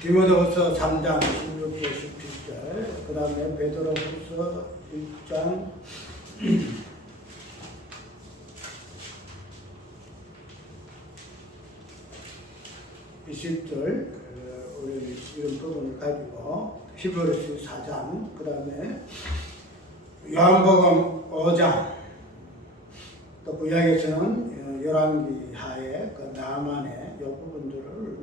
디모데후서 3장 16절 17절, 그 다음에 베드로후서 1장 20절, 우리 이런 부분을 가지고 히브리서 4장, 그 다음에 요한복음 5장, 또 구약에서는 열왕기 하에 그 나만의 이 부분들을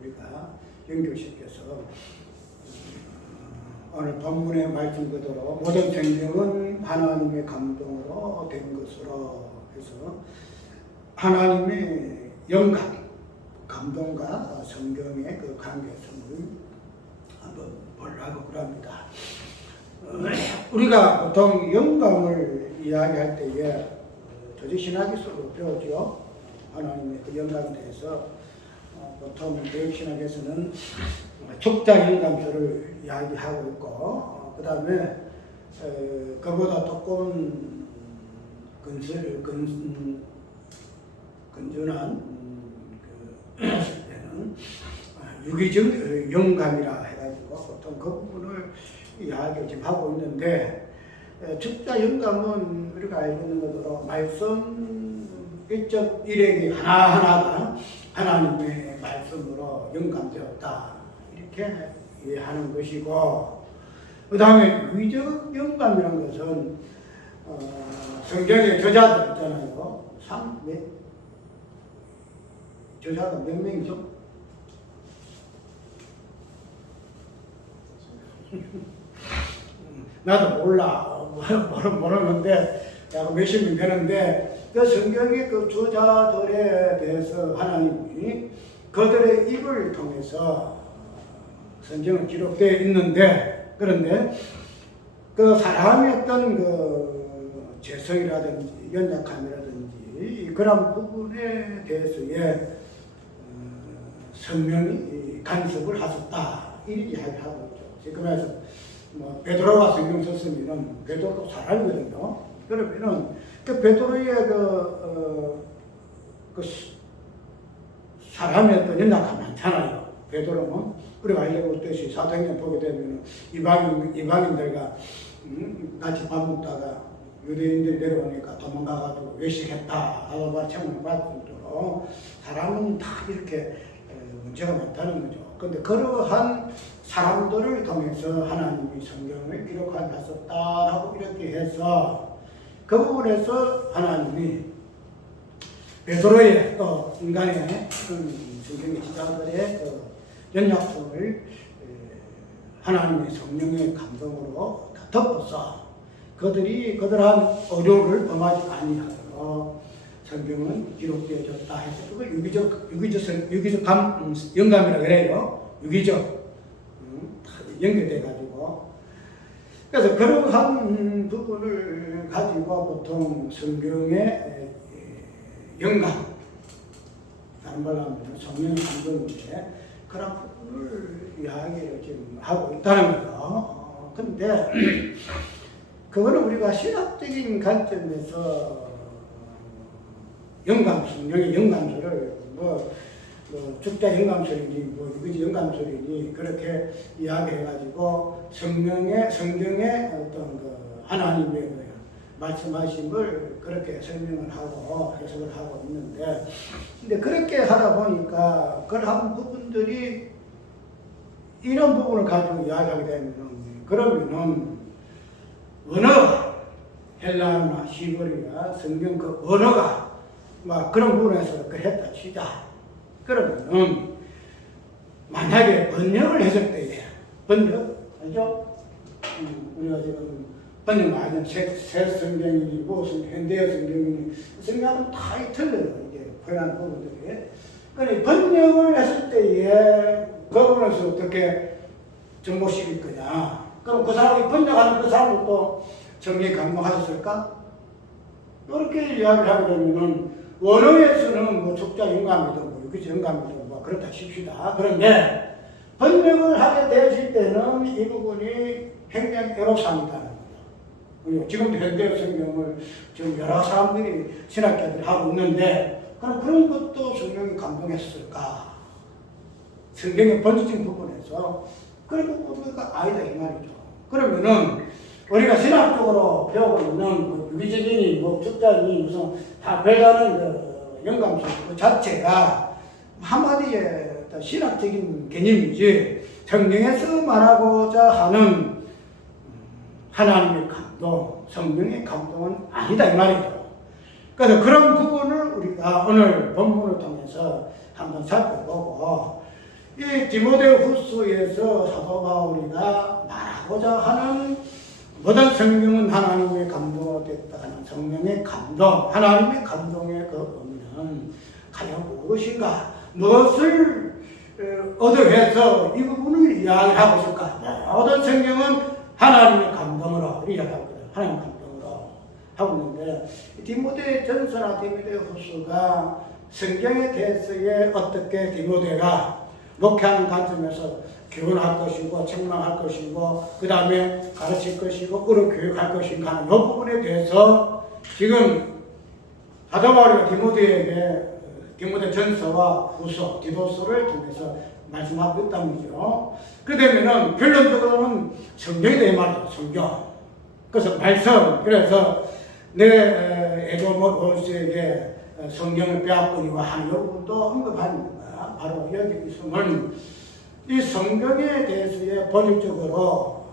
우리가 연결시켜서 오늘 본문의 말씀 그대로 모든 성경은 하나님의 감동으로 된 것으로 해서 하나님의 영감, 감동과 성경의 그 관계성을 한번 보려고 그럽니다. 우리가 보통 영감을 이야기할 때에 조직신학에서도 배우죠. 하나님의 그 영감에 대해서 보통 교육신학에서는 촉자 영감서를 이야기하고 있고, 그 다음에 그보다 조금 건전한 때는 유기적 영감이라 해가지고 보통 그 부분을 이야기를 지금 하고 있는데, 촉자 영감은 우리가 알고 있는 것으로 말씀 일적 일행이 하나하나가 하나님의 말씀으로 영감되었다, 이렇게 이해하는 것이고, 그 다음에 유기적 영감이라는 것은 성경의 저자들 있잖아요. 저자가 몇 명이죠? 나도 몰라. 모르는데, 약 몇십 명 되는데, 그 성경의 그 저자들에 대해서 하나님이 그들의 입을 통해서 성경은 기록되어 있는데, 그런데 그 사람의 어떤 그 죄성이라든지 연약함이라든지 그런 부분에 대해서의 성령이 간섭을 하셨다, 이렇게 이야기하고 있죠. 지금에서 베드로가 성경 썼으면 베드로도 사람이거든요. 그러면은 그 베드로의 그 사람의 어떤 연약함이 많잖아요. 베드로는 우리가 알고 있듯이 사도행전 보게 되면 이방인들과 같이 밥 먹다가 유대인들이 내려오니까 도망가가지고 외식했다 하고 말씀을 받을 정도로 사람은 다 이렇게 문제가 많다는 거죠. 그런데 그러한 사람들을 통해서 하나님이 성경을 기록하셨다라고 이렇게 해서 그 부분에서 하나님이 베드로의 또 인간의 성경의 지자들의 그 연약성을 하나님의 성령의 감동으로 덮어서 그들이 그러한 어려움을 범하지 아니하도록 성경은 기록되어졌다 해서 그걸 유기적 영감이라고 그래요. 유기적 연결돼 가지고, 그래서 그러한 부분을 가지고 보통 성경의 영감, 다른 말로 하면 성령 감동인데 그런 부분을 이야기를 지금 하고 있다는 거죠. 그런데 그거는 우리가 신학적인 관점에서 영감, 성령의 영감서를 촉자 영감설이니 유기적 영감설이니 그렇게 이야기해가지고 성경의 어떤 그 하나님의 말씀하심을 그렇게 설명을 하고 해석을 하고 있는데, 근데 그렇게 하다 보니까 그런 부분들이 이런 부분을 가지고 이야기하게 되면, 그러면은 언어가 헬라어나 히브리어나 성경 그 언어가 막 그런 부분에서 그랬다 치자. 그러면은 만약에 번역을 했을 때에 번역 알죠? 우리가 지금 번역 많이 하는 새 성경이니 무슨 현대어 성경이니 성경은 다 틀려요. 이게 표현하는 부분들이. 그러니 번역을 했을 때에 그 부분에서 어떻게 정복시킬 거냐? 그럼 그 사람이 번역하는 그 사람도 또 정리에 감동하셨을까? 그렇게 이야기를 하게 되면은 원어에서는 뭐 촉자 영감이든 유기적 영감이든 그렇다 칩시다. 그런데 번역을 하게 되실 때는 이 부분이 굉장히 애로사항이다는 거죠. 지금도 현대 성경을 지금 여러 사람들이 신학자들이 하고 있는데 그럼 그런 것도 성경이 감동했을까? 성경의 본질적인 부분에서 그리고 우리가 아니다 이 말이죠. 그러면은 우리가 신학적으로 배우고 있는 뭐 유기적이니 뭐 적자니 무슨 다 별다른 그 영감성 그 자체가 한마디에 신학적인 개념이지 성경에서 말하고자 하는 하나님의 감동, 성령의 감동은 아니다 이 말이죠. 그래서 그런 부분을 우리가 오늘 본문을 통해서 한번 살펴보고 이 디모데후서에서 사도 바울이가 말하고자 하는 모든 성경은 하나님의 감동으로 됐다 하는 성령의 감동, 하나님의 감동의 그 의미는 과연 무엇인가? 무엇을 얻어해서 이 부분을 이야기하고 있을까? 모든 성경은 하나님의 감동으로 이야기하거든요. 하나님의 감동으로 하고 있는데 디모데 전서나 디모데 후서가 성경에 대해서의 어떻게 디모데가 목회하는 관점에서 교훈할 것이고 책망할 것이고 그 다음에 가르칠 것이고 의로 교육할 것인가 하는 이 부분에 대해서 지금 사도 바울이 디모데 전서와 후서, 디도서를 통해서 말씀하고 있다는 거죠. 그러면은 결론적으로는 성경이다 이 말이죠. 성경. 그래서 말씀. 그래서 내 에도모스에게 성경을 빼앗거니와 하는 이 부분도 언급하는 거야. 바로 여기 있으면 이 성경에 대해서의 본질적으로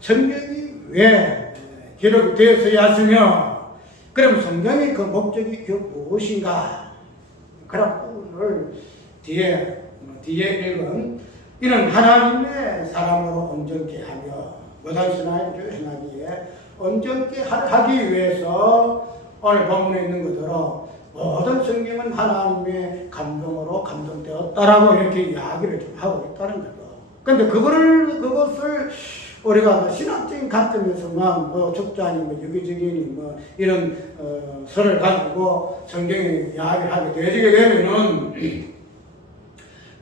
성경이 왜 기록이 되었어야 하으며 그럼 성경의 그 목적이 무엇인가? 그런 부분을 뒤에 읽은 이는 하나님의 사람으로 온전케 하며 모든 신앙을 행하기에 온전케 하기 위해서 오늘 본문에 있는 것대로 모든 성경은 하나님의 감동으로 감동되었다라고 이렇게 이야기를 좀 하고 있다는 거죠. 그런데 그것을 우리가 신학적인 관점에서만 뭐 적자니 뭐 유기적이니 뭐 이런 설을 가지고 성경의 이야기를 하게 되게 되면은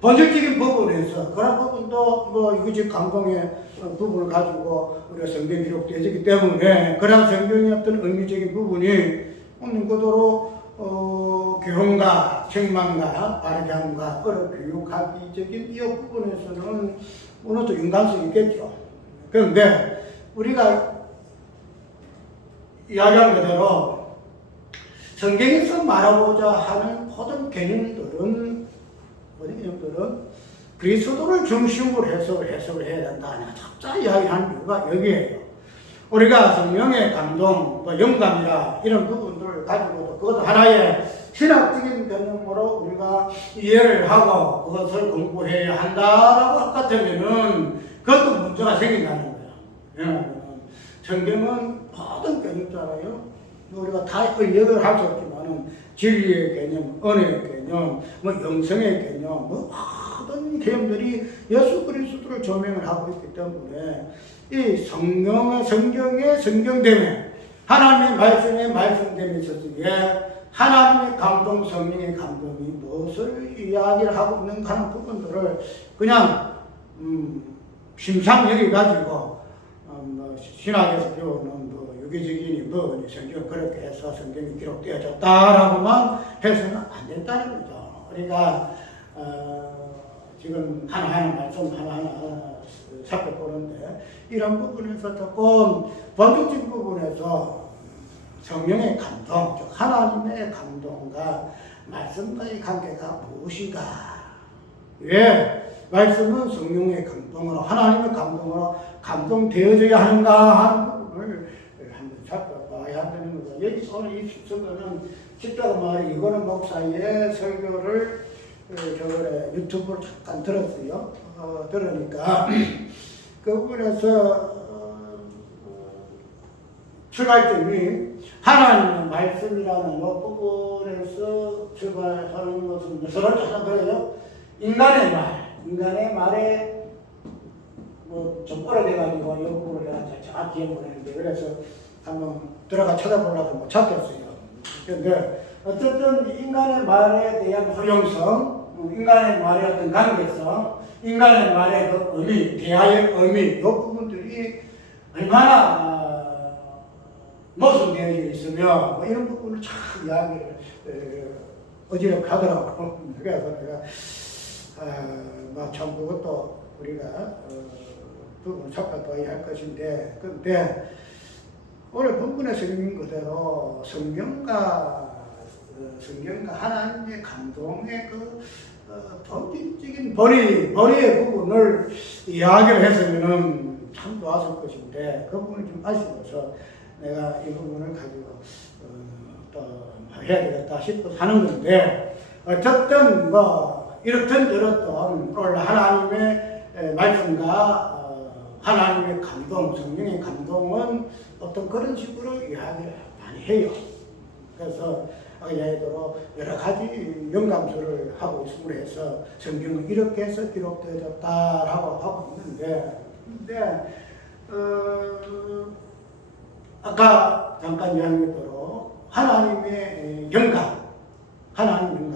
본질적인 부분에서 그런 부분도 뭐 유기적 감동의 부분을 가지고 우리가 성경에 기록되어지기 때문에 그런 성경의 어떤 의미적인 부분이 없는 것으로 교훈과 책망과 바르게 함과 의로 교육하기적인 이 부분에서는 어느 정도 인간성이 있겠죠. 그런데 우리가 이야기한 그대로 성경에서 말하고자 하는 모든 개념들은 그리스도를 중심으로 해석을 해야 된다는 적자 이야기하는 이유가 여기에요. 우리가 성령의 감동, 영감이라 이런 부분들을 가지고도 그것도 하나의 신학적인 개념으로 우리가 이해를 하고 그것을 공부해야 한다라고 같으면은 그것도 문제가 생긴다는 거야. 왜냐하면 성경은 모든 개념잖아요. 우리가 다 이해를 할 수 없지만은 진리의 개념, 은혜의 개념, 영성의 개념, 모든 개념들이 예수 그리스도를 조명을 하고 있기 때문에 이 성경의 성경됨에 하나님의 말씀의 말씀됨에 있어서에 하나님의 감동, 성령의 감동이 무엇을 이야기를 하고 있는가 하는 부분들을 그냥 심상 여기가지고 신학에서 배우는 유기적인 성경 그렇게 해서 성경이 기록되어졌다라고만 해서는 안 된다는 거죠. 우리가 지금 하나하나 말씀 하나하나 살펴보는데 이런 부분에서 조금 본질적인 부분에서 성령의 감동, 즉 하나님의 감동과 말씀과의 관계가 무엇인가? 왜 말씀은 성령의 감동으로 하나님의 감동으로 감동되어져야 하는가 하는 부분을 한번 살펴봐야 한다는 거죠. 여기서 오늘 이 설교는 십자가 말이 이거는 목사의 설교를 유튜브로 잠깐 들었어요. 들으니까 그 부분에서 출발점이 하나님의 말씀이라는 이 부분에서 출발하는 것은 서로 하나 그래요. 인간의 말에 접근해가지고 이 부분을 내가 정확히 보내는데 그래서 한번 들어가 찾아보려고 못 찾겠어요. 그런데 어쨌든 인간의 말에 대한 효용성, 인간의 말의 어떤 관계성, 인간의 말의 그 의미, 대화의 의미, 이 부분들이 얼마나 모순되어 있으며 이런 부분을 참 이야기를 어지럽하더라고. 그래서 내가 참 그것도 우리가 부분 섞어도 할 것인데, 근데 오늘 본문의 성경 그대로 성경과 하나님의 감동의 그 본질적인 본의의 부분을 이야기를 했으면은 참 좋았을 것인데, 그 부분이 좀 아쉬워서 내가 이 부분을 가지고 또 해야 되겠다 싶어서 하는 건데, 어쨌든 이렇든 저렇든 오늘 하나님의 말씀과 하나님의 감동, 성령의 감동은 어떤 그런 식으로 이야기를 많이 해요. 그래서 예로 여러 가지 영감서를 하고 있음으로 해서 성경은 이렇게 해서 기록되어졌다라고 하고 있는데, 근데 아까 잠깐 이야기했대로 하나님의 영감, 하나님의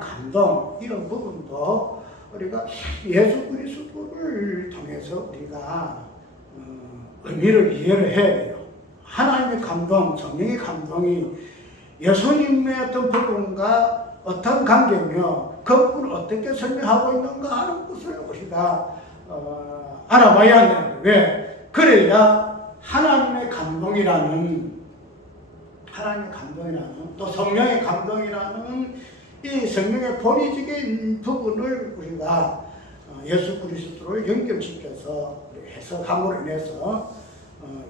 감동, 이런 부분도 우리가 예수 그리스도를 통해서 우리가 의미를 이해를 해야 돼요. 하나님의 감동, 성령의 감동이 예수님의 어떤 부분과 어떤 관계며 그 부분을 어떻게 설명하고 있는가 하는 것을 우리가 알아봐야 하는데, 왜? 그래야 하나님의 감동이라는 또 성령의 감동이라는 이 성령의 본의적인 부분을 우리가 예수 그리스도를 연결시켜서 해석함으로 인해서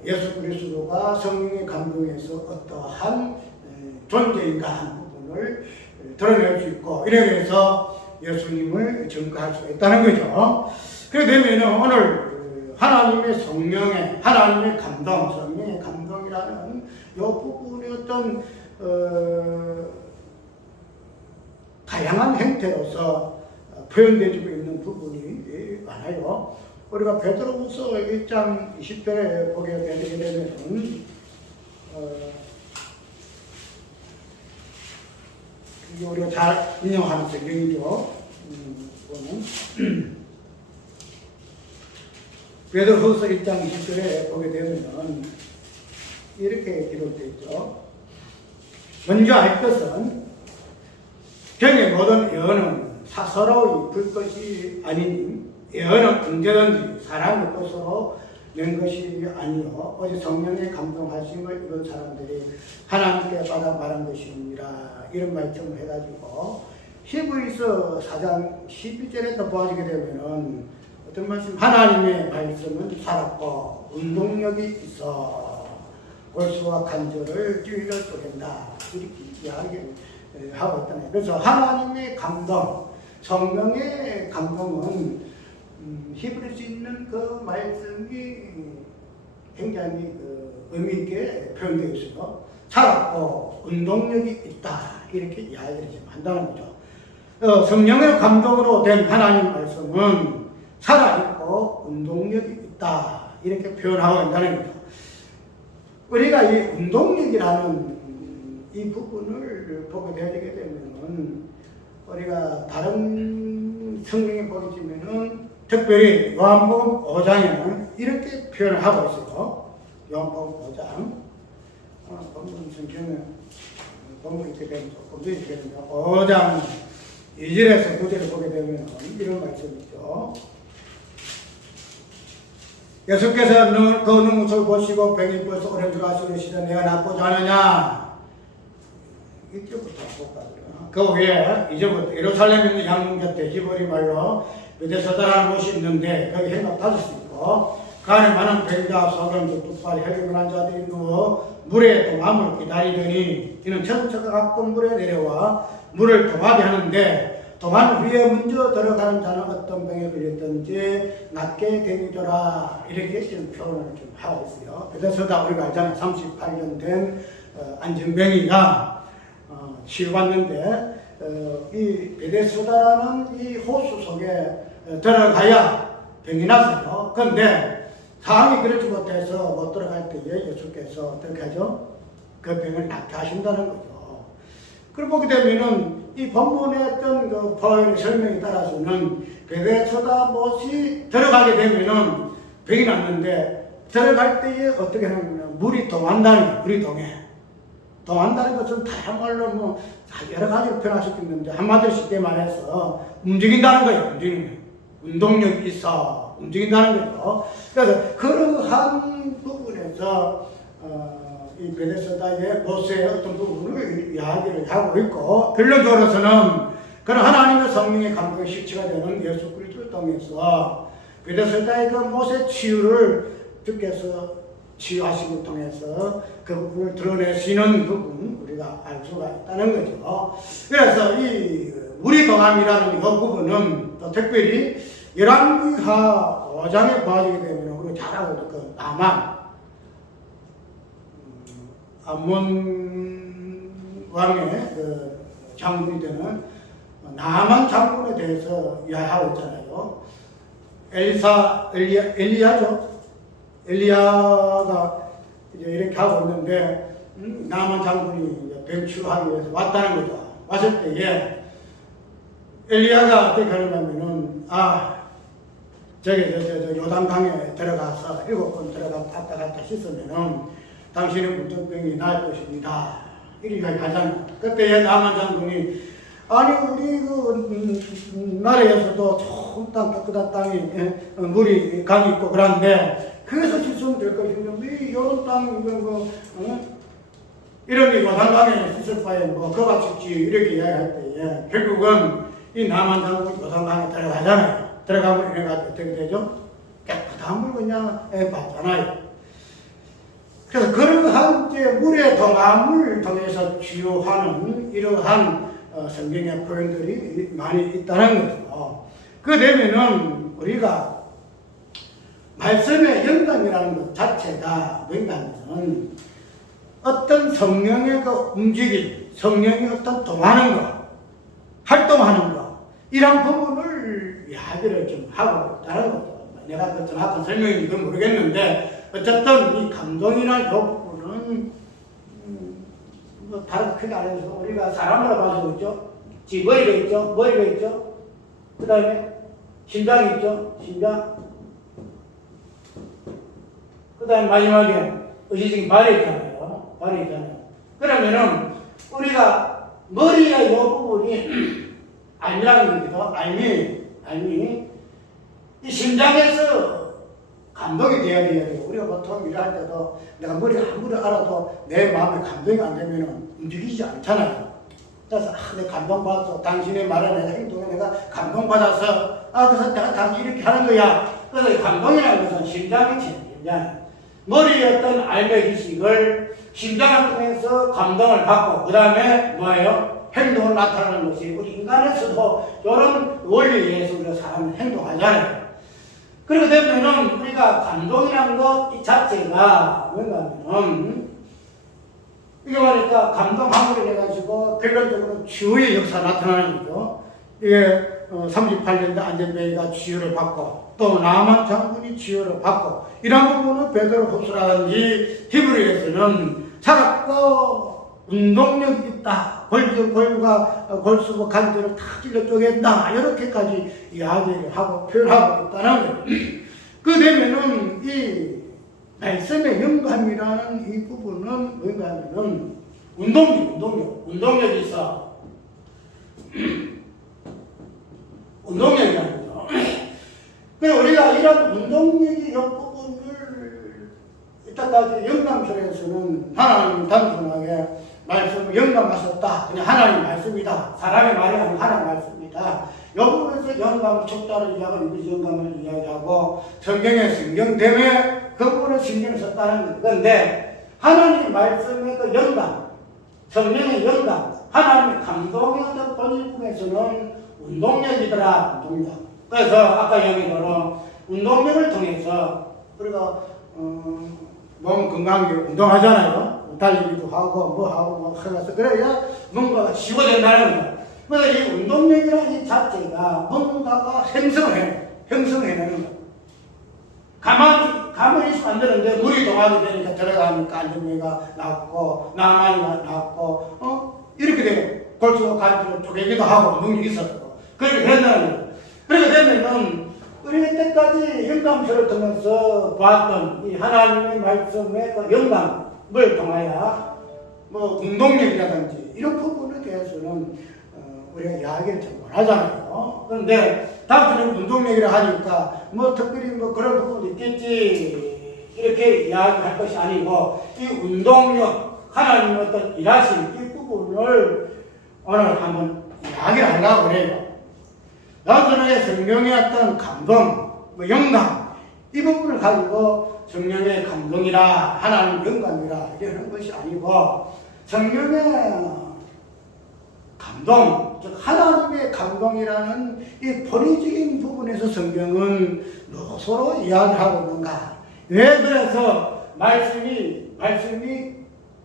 예수 그리스도가 성령의 감동에서 어떠한 존재인가 하는 부분을 드러낼 수 있고, 이래서 예수님을 증거할 수 있다는 거죠. 그렇게 되면 오늘 하나님의 성령의 성령의 감동이라는 이 부분의 어떤 다양한 형태로서 표현되어지고 있는 부분이 많아요. 우리가 베드로후서 1장 20절에 보게 되면 이게 우리가 잘 인용하는 성경이죠. 베드로후서 1장 20절에 보게 되면 이렇게 기록되어 있죠. 먼저 알 것은 병의 모든 예언은 사서로이 불 것이 아니니, 예언은 언제든지 사람의 것으로 낸 것이 아니요 오직 성령의 감동하심을 이룬 사람들이 하나님께 받아 말한 것이니라. 이런 말씀을 해가지고 히브리서 4장 12절에도 보아지게 되면은 어떤 말씀? 하나님의 말씀은 살았고 운동력이 있어 골수와 간절을 진리를 쪼갠다. 이렇게 이야기를 하고 있다네. 그래서 하나님의 감동, 성령의 감동은 히브리서 있는 그 말씀이 굉장히 의미 있게 표현되어 있어요. 살았고 운동력이 있다. 이렇게 이야기를 지금 한다는 거죠. 성령의 감동으로 된 하나님 말씀은 살아있고 운동력이 있다. 이렇게 표현하고 있다는 거죠. 우리가 이 운동력이라는 이 부분을 보게 되게 되면은 우리가 다른 성경에 보게 되면은 특별히 요한복음 5장에는 이렇게 표현을 하고 있어요. 요한복음 5장. 본문 성경에 본문 이렇게 되면 조금 더 이렇게 됩니다. 5장 2절에서 9절을 보게 되면 이런 말씀이죠. 예수께서 그 눈물을 보시고 병이 벌써 오랜 줄 아시되 내가 낫고자 하느냐. 이때부터 볼까요? 그 후에 이제부터 예루살렘에 있는 양문 곁에 히브리 말로 베데스다라는 곳이 있는데 거기 해가 5시 있고 그 안에 많은 병자, 소경들, 뚝발, 혈기문한 자들이 누워 물에 도마을 기다리더니 이는 천처가 갖고 물에 내려와 물을 도마게 하는데 도만 위에 먼저 들어가는 자는 어떤 병에 걸렸든지 낫게 되리더라. 이렇게 지금 표현을 좀 하고 있어요. 베데스다 우리가 알잖아요. 38년 된 안진병이가 치료받는데 이 베데스다라는 이 호수 속에 들어가야 병이 났어요. 그런데 상황이 그렇지 못해서 못 들어갈 때에 예수께서 어떻게 하죠? 그 병을 낫게 하신다는 거죠. 그걸 보게 되면은 이 본문의 어떤 그 표현의 설명에 따라서는 베데스다 못이 들어가게 되면은 병이 났는데 들어갈 때에 어떻게 하냐면 물이 동한다는 물이 동해. 동한다는 것은 다양말로 뭐 여러 가지로 표현할 수 있는데 한마디로 쉽게 말해서 움직인다는 거예요. 움직이는 거예요. 운동력이 있어 움직인다는 거죠. 그래서 그러한 부분에서 이 베데스다의 보스의 어떤 부분을 이야기를 하고 있고, 결론적으로서는 그런 하나님의 성령의 감동의 실체가 되는 예수 그리스도를 통해서 베데스다의 그 못의 치유를 주께서 치유하심을 통해서 그 부분을 드러내시는 부분 우리가 알 수가 있다는 거죠. 그래서 이 물이 동함이라는 이 부분은 또 특별히 열왕기하 5장에 보아지게 되면 우리가 잘 알고 있는 그 암몬 왕의 그 장군이 되는 나만 장군에 대해서 이야기하고 있잖아요. 엘리야죠. 엘리야가 이제 이렇게 하고 있는데 나만 장군이 병치하기 위해서 왔다는 거죠. 왔을 때에 엘리야가 어떻게 하냐면은 저기 요단강에 들어가서 7번 들어갔다 갔다 씻으면은 당신의 문둥병이 나을 것입니다. 이렇게 하잖아요. 그때 나만 장군이 아니 우리 그 나라에서도 좋은 땅 깨끗한 땅이 물이 강이 있고 그런데 그래서 씻으면 될 것인데 왜 이런 땅 이런 게 요단강에 씻을 바에 뭐 그가 씻지 이렇게 이야기할 때에 결국은 이 남한 장군이 요단강에 들어가잖아요. 들어가면 이래가지고 어떻게 되죠? 깨끗한 물 그냥 받잖아요. 그래서 그러한 이제 물의 동함을 통해서 치유하는 이러한 성경의 표현들이 많이 있다는 거죠. 그 되면은 우리가 말씀의 영감이라는 것 자체가 뭔가는 어떤 성령의 그 움직임, 성령이 어떤 동하는 것, 활동하는 것, 이런 부분을 이야기를 좀 하고 있다는 거죠. 내가 그 정확한 설명인지 그건 모르겠는데, 어쨌든 이 감동이나 이 부분은 뭐 다른 크게 안 해서 우리가 사람으로 봐주고 있죠. 머리가 있죠. 머리가 있죠. 그 다음에 심장이 있죠. 심장. 그 다음에 마지막에 의지적인 발이 있잖아요. 발이 있잖아요. 그러면은 우리가 머리의 이 부분이 알미라는 거기도 알미 이 심장에서 감동이 돼야 돼요. 우리가 보통 일할 때도 내가 머리 아무리 알아도 내 마음에 감동이 안 되면 움직이지 않잖아요. 그래서 내 감동받아서 당신의 말에 내가 행동에 내가 감동받아서 그래서 내가 당신 이렇게 하는 거야. 그래서 감동이라는 것은 심장이지. 머리의 어떤 알매 지식을 심장을 통해서 감동을 받고 그 다음에 뭐예요? 행동을 나타나는 것이 우리 인간에서도 이런 원리에 의해서 우리가 사람은 행동하잖아요. 그렇게 되면은 우리가 감동이라는 것 이 자체가 뭔가면은 이게 말이니까 감동함으로 해가지고 결론적으로 치유의 역사가 나타나는 거죠. 이게 38년대 안전뱅이가 치유를 받고 또 나만 장군이 치유를 받고 이런 부분은 베드로 흡수라든지 히브리에서는 살았고 운동력이 있다. 골과 골수고 간절을 다 찔러 쪼갠다. 이렇게까지 이야기를 하고 표현하고 있다는 거예요. 그 되면은 이 말씀의 영감이라는 이 부분은 뭔가 하면은 운동력이 있어. 운동력이라는 거죠. 그래서 우리가 이런 운동력이 이 부분을 이때까지 영감설에서는 하나님 단순하게 말씀을 영감하셨다. 그냥 하나님 말씀이다. 사람의 말이 아니라 하나님 말씀이다. 여기에서 영감을 촉다를 이야기하고 이것이 영감을 이야기하고 성경의 성경됨에 그 부분을 신경을 썼다는 건데 하나님 말씀의 그 영감, 성령의 영감, 하나님의 감동의 어떤 본질에서는 운동력이더라. 운동력. 그래서 아까 얘기대로 운동력을 통해서 우리가 몸 건강하게 운동하잖아요. 달리기도 하고 뭐 하고 뭐 하면서 그래야 뭔가가 치유된다는 거예요. 그래서 이 운동력이라는 이 자체가 뭔가가 형성해내는 거예요. 가만히 있으면 안 되는데 물이 동하게 되니까 들어가니까 안전뱅이가 나왔고 나만이가 나왔고 이렇게 되고 골수가 간지로 쪼개기도 하고 능력이 있었고 그렇게 된다는 거예요. 그렇게 되면은 우리가 때까지 영감서를 통해서 봤던 이 하나님의 말씀의 그 영감을 통하여 뭐 운동력이라든지 이런 부분에 대해서는 우리가 이야기를 좀 못하잖아요. 그런데 다음번에 운동력이라 하니까 뭐 특별히 뭐 그런 부분도 있겠지 이렇게 이야기할 것이 아니고 이 운동력 하나님의 어떤 일하신 이 부분을 오늘 한번 이야기를 하려고 그래요. 나중에 성령의 어떤 감동, 뭐 영감 이 부분을 가지고 성령의 감동이라 하나님 영감이라 이러는 것이 아니고 성령의 감동, 즉 하나님의 감동이라는 이 본의적인 부분에서 성경은 서로 이야기하고 있는가? 왜 그래서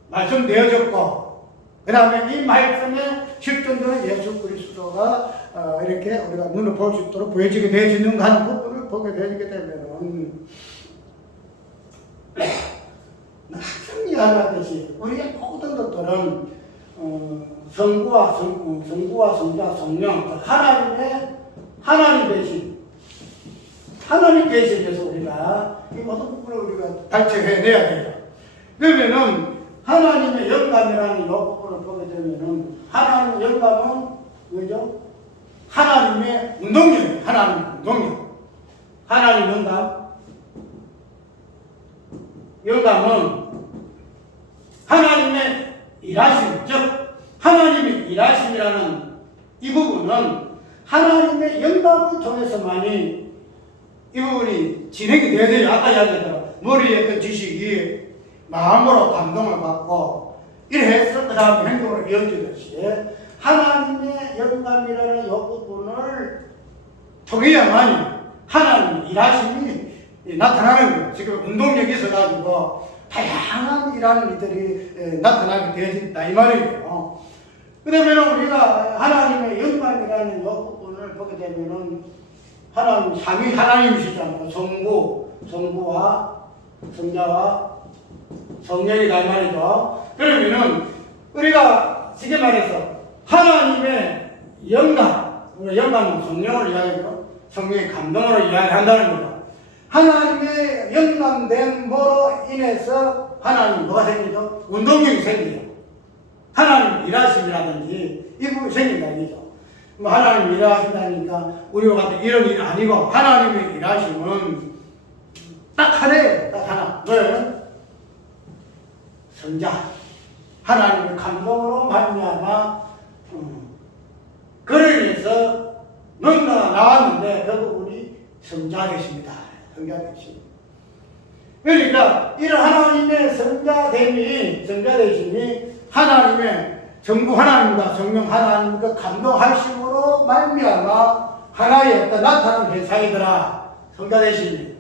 말씀되어졌고 그 다음에 이 말씀에 실존되는 예수 그리스도가 이렇게 우리가 눈을 볼 수 있도록 보여지게 되어지는가 하는 부분을 보게 되게 되면은 항상 이야기하듯이 우리의 모든 것들은 성부와 성자, 성령, 하나님 대신해서 우리가 이 모든 부분을 우리가 발표해내야 돼요. 그러면은 하나님의 영감이라는 이 부분을 보게 되면은 하나님의 영감은 뭐죠? 하나님의 운동력이에요. 하나님 영감은 하나님의 일하심, 즉 하나님의 일하심이라는 이 부분은 하나님의 영감을 통해서만이 이 부분이 진행이 되어야 돼요. 아까 이야기했던 머리의 그 지식이 마음으로 감동을 받고 이래서 그 다음에 행동으로 이어지듯이 하나님의 영감이라는 이 부분을 통해야만이 하나님의 일하심이 나타나는 거예요. 지금 운동력이 있어가지고 다양한 일하는 이들이 나타나게 되어진다 이 말이에요. 그러면 우리가 하나님의 영감이라는 이 부분을 보게 되면은 하나님 삼위 하나님이시잖아요. 성부와 성자와 성령이다 이 말이죠. 그러면은 우리가 쉽게 말해서 하나님의 영감은 성령을 이야기하고 성령의 감동으로 이야기한다는 거죠. 하나님의 영감됨으로 인해서 하나님 뭐가 생기죠? 운동력이 생기죠. 하나님 일하심이라든지 이 부분이 생긴다 이거죠. 뭐 하나님 일하신다니까 우리와 같은 이런 일이 아니고 하나님의 일하심은 딱 하나예요. 딱 하나. 왜? 성자. 하나님의 감동으로 말미암아 그를 위해서 뭔가가 나왔는데 그 부분이 성자 되십니다. 성자 되십니다. 그러니까 이런 하나님의 성자되심이 하나님의 정부 하나님과 성령 하나님과 감동하심으로 말미암아 하나의 어떤 나타나는 현상이더라. 성자되심이.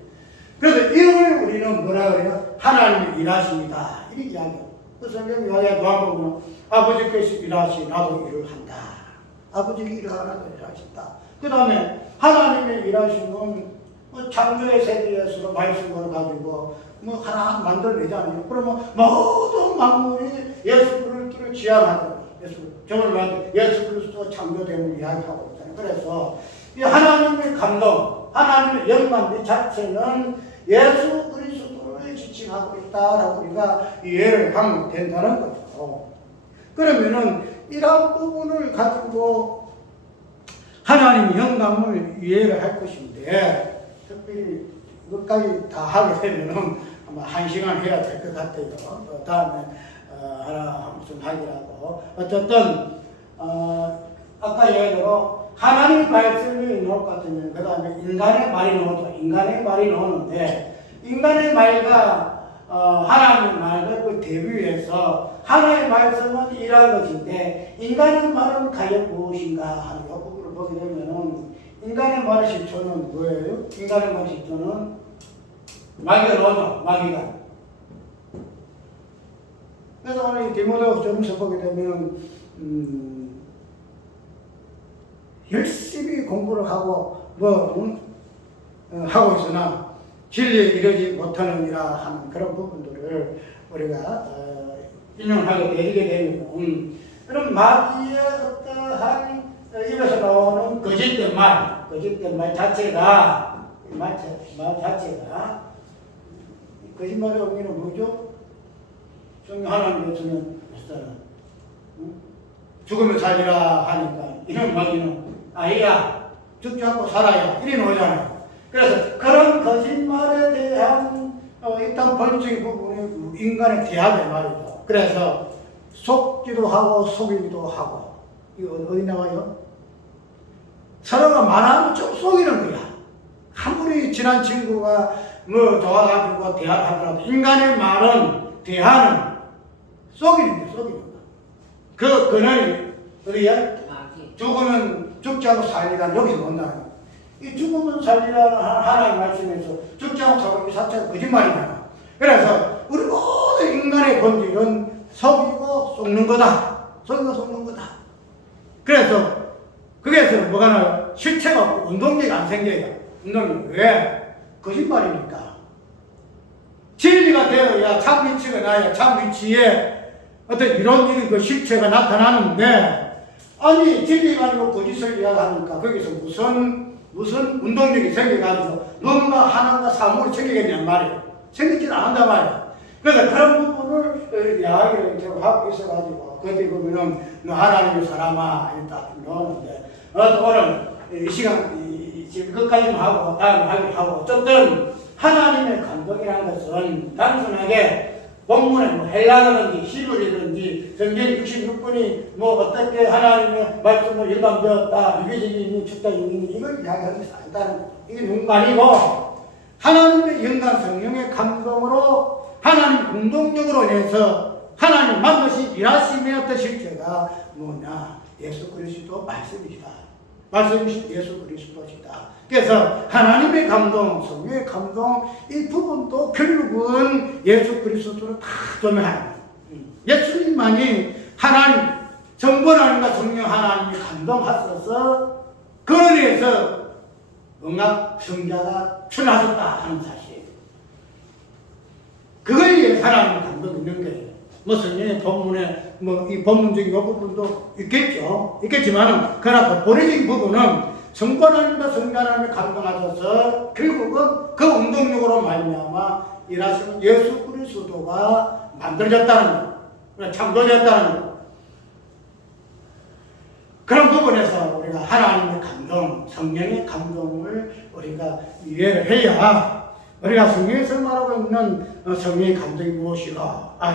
그래서 이걸 우리는 뭐라 그래요? 하나님의 일하십니다. 이렇게 이야기해요. 그 성경 이야기에 보면 아버지께서 일하시 나도 일을 한다. 아버지가 일하나 나도 일하신다. 그 다음에 하나님의 일하심은 뭐 창조의 세계에서 말씀을 가지고 뭐 하나 만들어내잖아요. 그러면 모든 만물이 예수 그리스도를 지향하고 예수 그리스도 창조됨을 이야기하고 있잖아요. 그래서 이 하나님의 감동, 하나님의 영감 자체는 예수 그리스도를 지칭하고 있다라고 우리가 이해를 하면 된다는 거죠. 그러면은 이런 부분을 가지고 하나님의 영감을 이해를 할 것인데 특별히 끝까지 다 하게 되면은 아마 1시간 해야 될 것 같아요. 그 다음에 하나 무슨 하기라고 어쨌든 아까 얘기대로 하나님의 말씀이 나올 것 같으면 그 다음에 인간의 말이 나오죠. 인간의 말이 나오는데 인간의 말과 하나님의 말과 그 대비해서 하나님의 말씀은 이러한 것인데 인간의 말은 과연 무엇인가 하는 이 부분을 보게 되면은 인간의 말의 실존은 뭐예요? 인간의 말의 실존은 마귀가 나오죠. 마귀가. 그래서 오늘 디모데후서를 보게 되면 열심히 공부를 하고 하고 있으나 진리에 이르지 못하느니라 하는 그런 부분들을 우리가 인용하게 되게 되면 그럼 마귀의 어떠한 입에서 나오는 거짓된 말 자체가 거짓말의 의미는 뭐죠? 성령 하나님께서는 그리스도는. 죽으면 살리라 하니까 이런 말이는 아이야 죽지 않고 살아야 이리 나오잖아요. 그래서 그런 거짓말에 대한 일단 본질적인 부분이 인간의 대학의 말이죠. 그래서 속기도 하고 속이기도 하고 이거 어디 나와요? 서로가 말하면 좀 속이는 거야. 아무리 친한 친구가 뭐 좋아가지고 대화를 하더라도 인간의 말은 대화는 속이는 게 속이는 거야. 그 근원이 어디야? 죽으면 죽지 않고 살리라 여기서 본다는 거야. 이 죽으면 살리라는 하나의 말씀에서 죽지 않고 살리는 자체가 거짓말이잖아. 그래서 우리 모든 인간의 본질은 속이고 속는 거다. 속이고 속는 거다. 그래서 거기에서 뭐가 나요? 실체가 없고 운동력이 안 생겨요. 운동력. 왜? 거짓말이니까. 진리가 되어야 참 위치가 나야 참 위치에 어떤 이론적인 그 실체가 나타나는데, 아니, 진리가 아니고 거짓을 이야기하니까 거기서 무슨 운동력이 생겨가지고 뭔가 하나가 사물이 생기겠냔 말이에요. 생기지는 않는단 말이에요. 그래서 그런 부분을 이야기를 하고 있어가지고, 거기 보면은, 너 하나님의 사람아, 이렇게 딱 나오는데, 오늘 이 시간, 지금 끝까지만 하고, 다음에 하기로 하고, 어쨌든 하나님의 감동이라는 것은 단순하게 본문에 뭐 헬라어든지 히브리든지 성경 66분이 뭐 어떻게 하나님의 말씀을 일감되었다, 유기적인 축자적인 이걸 이야기하는 것이 아니다는 이게 누군 아니고, 하나님의 영광 성령의 감동으로 하나님 운동력으로 인해서 하나님 만드신 일하심의 어떤 실체가 뭐냐? 예수 그리스도 말씀이시다. 말씀이신 예수 그리스도시다. 그래서 하나님의 감동, 성령의 감동 이 부분도 결국은 예수 그리스도로 다 조명하는 거예요. 예수님만이 하나님, 정권 하나님과 성령 하나님이 감동하셔서 그에 의해서 응답 성자가 출하셨다 하는 사실. 그거에 의해 하나님의 감동이 있는 거예요. 뭐 성령의 본문에 뭐 이 본문적인 이 부분도 있겠지만 그러나 그 본의적인 부분은 성부 하나님과 성자 하나님을 감동하셔서 결국은 그 운동력으로 말미암아 일하시는 예수 그리스도가 만들어졌다는 거, 창조되었다는 거. 그런 부분에서 우리가 하나님의 감동, 성령의 감동을 우리가 이해를 해야 우리가 성령에서 말하고 있는 성령의 감동이 무엇이고,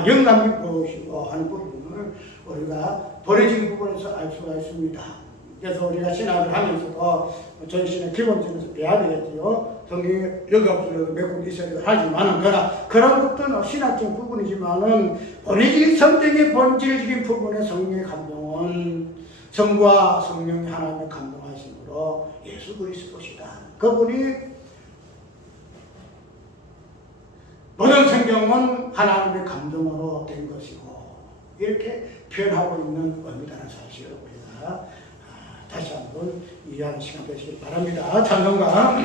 영감이 무엇이고 하는 부분을 우리가 본의적인 부분에서 알 수가 있습니다. 그래서 우리가 신학을 하면서도 저희 신학 기본적으로 배워야 되겠지요. 성경에 여기 없어도 몇 군 있어야 하지만은, 그런 것들은 신학적인 부분이지만은, 본의적인 성경의 본질적인 부분의 성령의 감동은 성부와 성령이 하나님의 감동하심으로 예수 그리스도시다. 그분이 모든 성경은 하나님의 감동으로 된 것이고, 이렇게 표현하고 있는 겁니다라는 사실을 우리가 다시 한번 이해하는 시간 되시길 바랍니다. 찬송가